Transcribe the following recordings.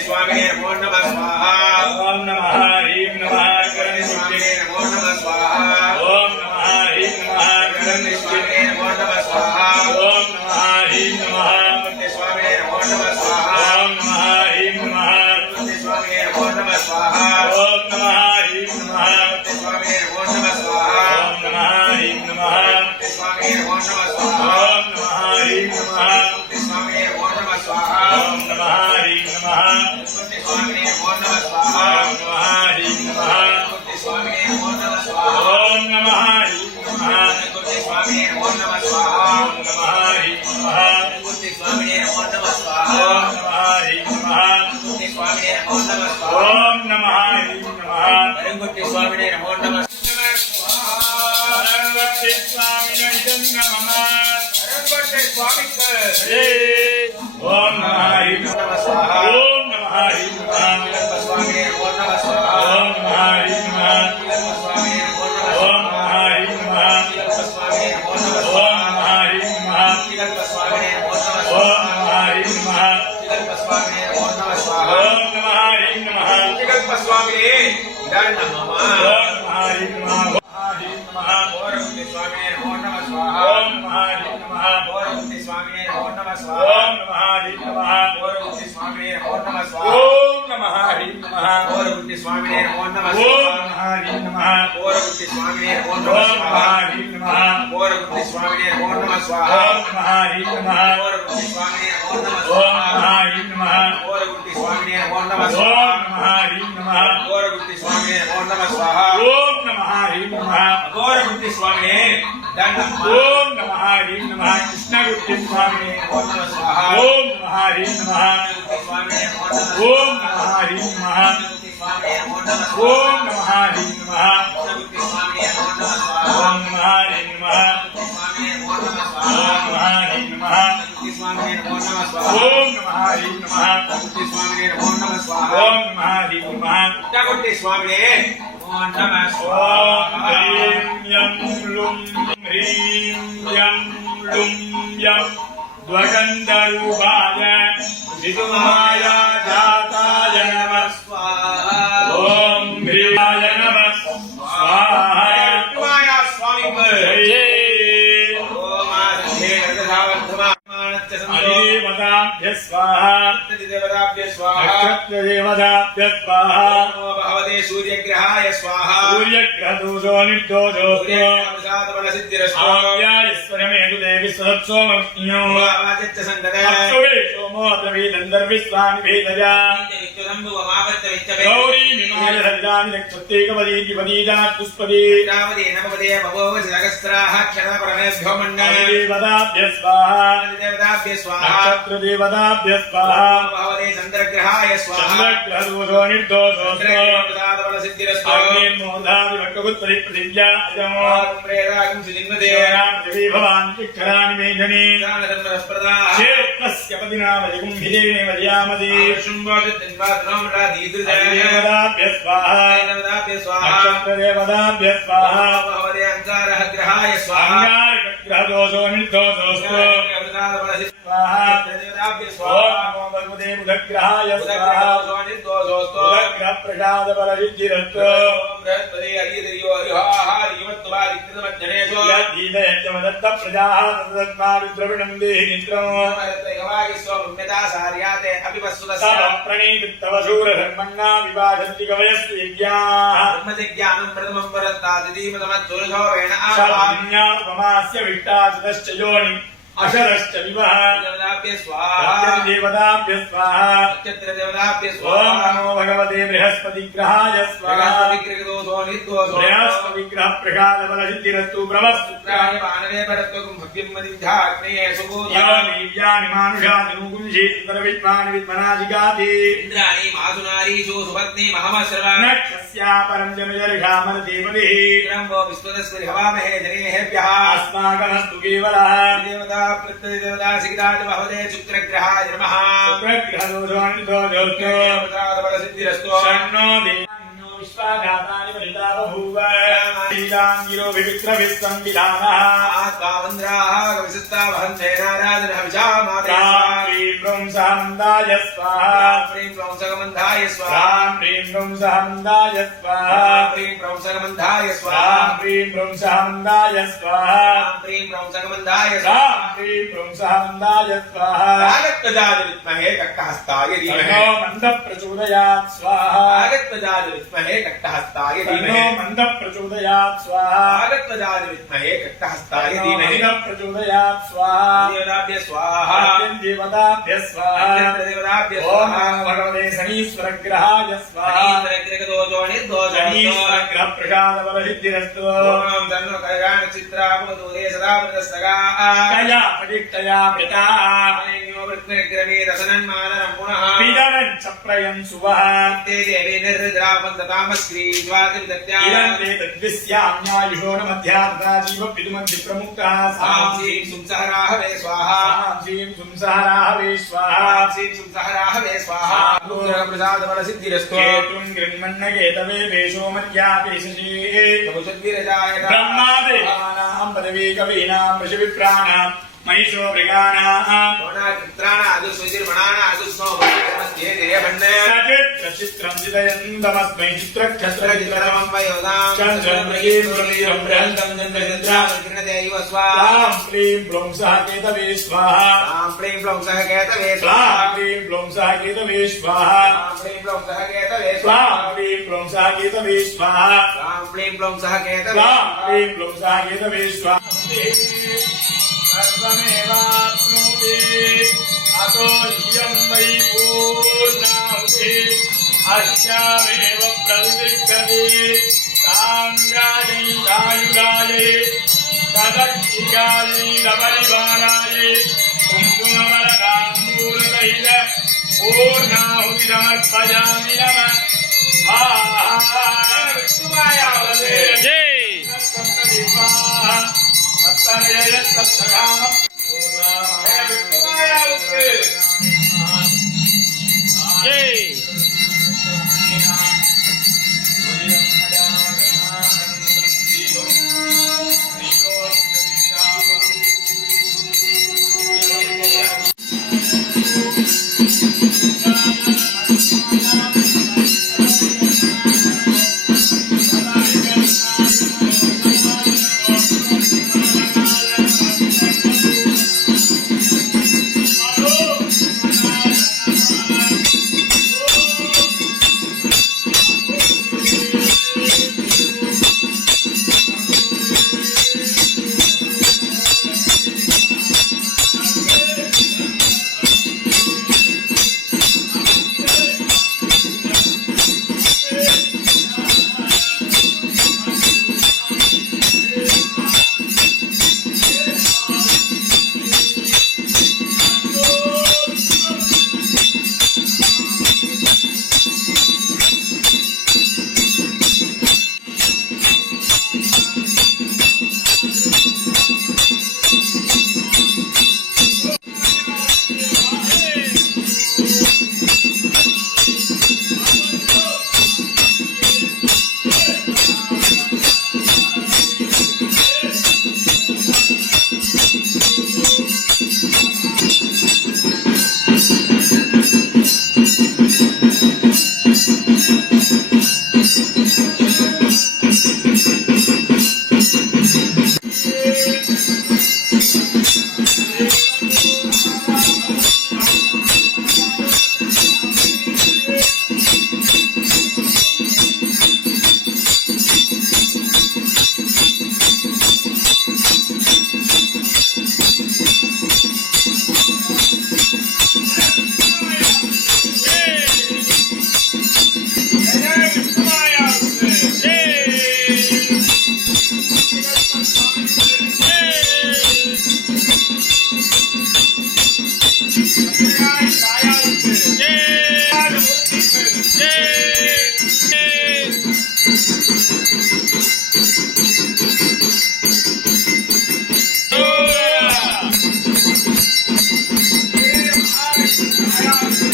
स्वामिने नमो नमः स्वाहा ओम नमः ह्रीं नमः करणि स्वामिने नमो नमः स्वाहा ओम नमः ह्रीं नमः करणि स्वामिने नमो नमः स्वाहा ओम नमः ह्रीं नमः स्वामिने नमो नमः स्वाहा ओम नमः ह्रीं नमः स्वामिने नमो नमः स्वाहा ओम नमः ह्रीं नमः स्वामिने नमो नमः स्वाहा ओम नमः ह्रीं नमः स्वामिने नमो नमः स्वाहा ओम नमः ह्रीं नमः स्वामिने नमो नमः स्वाहा ओम नमः ह्रीं नमः स्वामिने नमो नमः स्वाहा ओम नमः ह्रीं नमः स्वामिने नमो नमः स्वाहा ओम नमः ह्रीं नमः स्वामिने नमो नमः स्वाहा ओम नमः ह्रीं नमः स्वामिने नमो नमः स्वाहा ओम नमः ह्रीं नमः स्वामिने नमो नमः स्वाहा ओम नमः ह्रीं नमः अरंगुट्टी स्वामिने नमो नमः अरंगुट्टी स्वामिने नमः अरंगुट्टी स्वामी ओम नमः ह्रीं नमः स्वाहा ओम नमः ह्रीं नमः स्वामिने नमो नमः स्वाहा ओम नमः ह्रीं नमः स्वामिने नमो नमः ओम नमः ह्रीं नमः स्वामिने नमो नमः ओम नमः ह्रीं नमः स्वामिने नमो नमः ओम नमः ह्रीं नमः स्वामिने नमो नमः स्वाहा ओम नमः ह्रीं नमः स्वामिने नमः ओम नमः ह्रीं नमः स्वामिने नमो नमः स्वाहा ओम नमः ह्रीं नमः स्वामिने नमो नमः स्वाहा ओम नमः ह्रीं नमः स्वामिने नमो नमः स्वाहा ओम नमः ह्रीं नमः स्वामिने नमो नमः ओम नमः ह्रीं नमः स्वामिने नमो ओम नमः नमः ह्रीं नमः स्वामिने नमो नमः स्वाहा ओम नमः ह्रीं नमः स्वामिने नमो नमः ओम स्वाहा नमः ह्रीं नमः स्वामिने नमो नमः ओम स्वाहा नमः ह्रीं नमः स्वामिने नमो नमः स्वाहा ओम नमः ह्रीं नमः अघोरगुट्टी स्वामिने ओम नमः ह्रीं नमः कृष्णगुट्टी स्वामिने नमो नमः स्वाहा ओम नमः ह्रीं नमः स्वामिने नमो नमः ओम नमः ह्रीं नमः स्वामिने नमो नमः ओम नमः ह्रीं नमः स्वामिने नमो नमः स्वाहा ओम नमः ह्रीं नमः स्वामिने नमो नमः ओम स्वाहा नमः ह्रीं नमः स्वामिने नमो नमः स्वाहा ओम नमः ह्रीं नमः स्वामिने नमो नमः स्वाहा ओम नमः ह्रीं नमः गुट्टी स्वामिने नमो नमः ओम स्वाहा ह्रीं यं लुं ह्रीं यं लुं यं द्वगन्धरूपाय ऋतुमाय जाताय नमः स्वाहा ओम ह्रीयाय नमः स्वाहा स्वाहा स्वामी जय ओम आदित्य गणधावर्थमानस्य संतो अधिदेवताभ्य स्वाहा देवताभ्य स्वाहा नक्षत्रदेवताभ्य स्वाहा नमो भगवते सूर्यग्रहाय स्वाहा सूर्यग्रहदोषो निर्दोषोऽस्तु सूर्यग्रहसिद्धिरस्तु आव्यायस्वरमेतु देवि सदत्सोमज्ञो वावाचित्त संगते अप्सुवे सोमो द्रवीदन्तर्विश्वानि भेदजा गौरी विमाय सलिलानि नक्षत्रेकपदीतिपदीजात्पुष्पदी रावदे नमपदे भवो सहस्राः क्षणपरमेभ्यो मण्डले देवताभ्य स्वाहा देवताभ्य स्वाहा नक्षत्रदेवताभ्य स्वाहा भगवते चन्द्रग्रहाय स्वाहा चन्द्रग्रहदोषो निर्दोषोऽस्तु सिद्धिरस्तु अग्निर्मोधादिभक्तपुत्रिप्रतिज्ञा अजमो प्रेरागं सुजिन्मदे देवी भवान् चिक्षराणि मेधने दानधर्मस्प्रदाः क्षेत्रस्य पदिनामधिगुं हिरेणेव ध्यामदे देवताभ्य स्वाहा देवताभ्य स्वाहा नक्षत्रदेवताभ्य स्वाहा भगवते अंगारः ग्रहाय स्वाहा अंगारग्रहदोषो निर्दोषोऽस्तु स्वाहा देवताभ्य ओम स्वाहा नमो भगवते बुधग्रहाय स्वाहा बुधग्रहप्रसादबलसिद्धिरस्तु यद्धीदयज्ञमदत्तप्रजाः तदत्मारुद्रविणं देहि नित्रम् प्रणीतव शूरधर्मण्णा विभाषन्ति कवयस्तु यज्ञाः शान्यापमास्य विट्टासुतश्च योनि अशरश्च विवः देवताभ्य स्वाहा देवताभ्य स्वाहा देवताभ्य ओम स्वाहा नमो भगवते बृहस्पतिग्रहाय स्वाहा बृहस्पतिग्रह प्रसादबलसिद्धिरस्तु ब्रह्मस्तु यानि मानुषादिनुकुंसि सुतरविद्वान् विद्मनाजिगाति नक्षस्यापरं जनजर्षामरदेवतिः अस्माकमस्तु केवलः देवता सिद्धार्थ भवते शुक्रग्रहाय नमः सिद्धिरस्तु शन्नो देवान्नो विश्वाघातानि फलिता बभूव लीलाङ्गिरोभिविक्रभिस्संविधानः आत्मावन्द्राः कविसत्ता वहन्ते नाराजनः विशामाते ब्रह्म सहमन्दाय स्वाहा प्रीं प्लौं सगमन्धाय स्वाहा राम प्रीं ब्रह्म सहमन्दाय स्वाहा प्रीं प्लौं सगमन्धाय स्वाहा राम प्रीं ब्रह्म सहमन्दाय स्वाहा प्रीं प्लौं सगमन्धाय राम प्रीं ब्रह्म सहमन्दाय स्वाहा आगत्तजाय विद्महे कट्टहस्ताय धीमहि तन्नो मन्दः प्रचोदयात् स्वाहा आगत्तजाय विद्महे कट्टहस्ताय तन्नो धीमहि मन्दः प्रचोदयात् स्वाहा आगत्तजाय विद्महे कट्टहस्ताय तन्नो धीमहि मन्दः प्रचोदयात् स्वाहा देवताभ्य स्वाहा देवताभ्य स्वाहा देवताभ्य ओम स्वाहा नमो भगवते शनीश्वरग्रहाय स्वाहा शनीश्वरग्रहदोषो निर्दोषो शनीश्वरग्रह प्रसादबलसिद्धिरस्तु ओम तन्नो कल्याण चित्रापदोदे सदा प्रदस्तगा कया प्रतिष्ठया पिता आनयो वृत्नग्रमे दशनन्मानरं पुनः पितरं चप्रयं सुवः ते देवी निर्द्रापं ततामस्क्री ज्वातिविदत्या इदं ते तद्विस्याम्यायुषो न मध्यार्धा जीव पितुमद्धि प्रमुक्तः सां श्रीं सुंसहराहवे स्वाहा श्रीं सुंसहराहवे स्वाहा सां श्रीं सुंसहराहवे स्वाहा अनुग्रहप्रसादबलसिद्धिरस्तु केतुं गृह्मन्नगेतवे वेशो मर्यादेशे तमुषद्विरजाय ब्रह्मादेवानां पदवी कवीनां ऋषिविप्राणां महिषो मृगाणां सचित्रं चिदयन्तमस्मै चित्रक्षत्रचित्रमं चन्द्रमृगेन्द्रवीरं बृहन्तं चन्द्रचन्द्रां क्लीं ब्लौं सह केतवे स्वाहा राम प्रेम प्लौं सह केतवे क्लीं स्वाहा ब्लौं सह केतवे स्वाहा राम प्रेम प्लौं सह केतवे क्लीं स्वाहा ब्लौं सह केतवे स्वाहा राम प्रेम प्लौं सह केतवे क्लीं ब्लौं सह केतवे स्वाहा सर्वमेवाप्नोति अतो इयं वै पूर्णाहुति अस्यामेव प्रतिष्ठति साङ्गायै तदक्षिकायै लपरिवारायै कुङ्कुमवरकाम्बूलतैल पूर्णाहुति समर्पयामि नमः विष्णुवायावते स्वाहा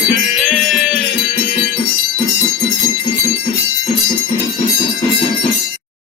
Yeah.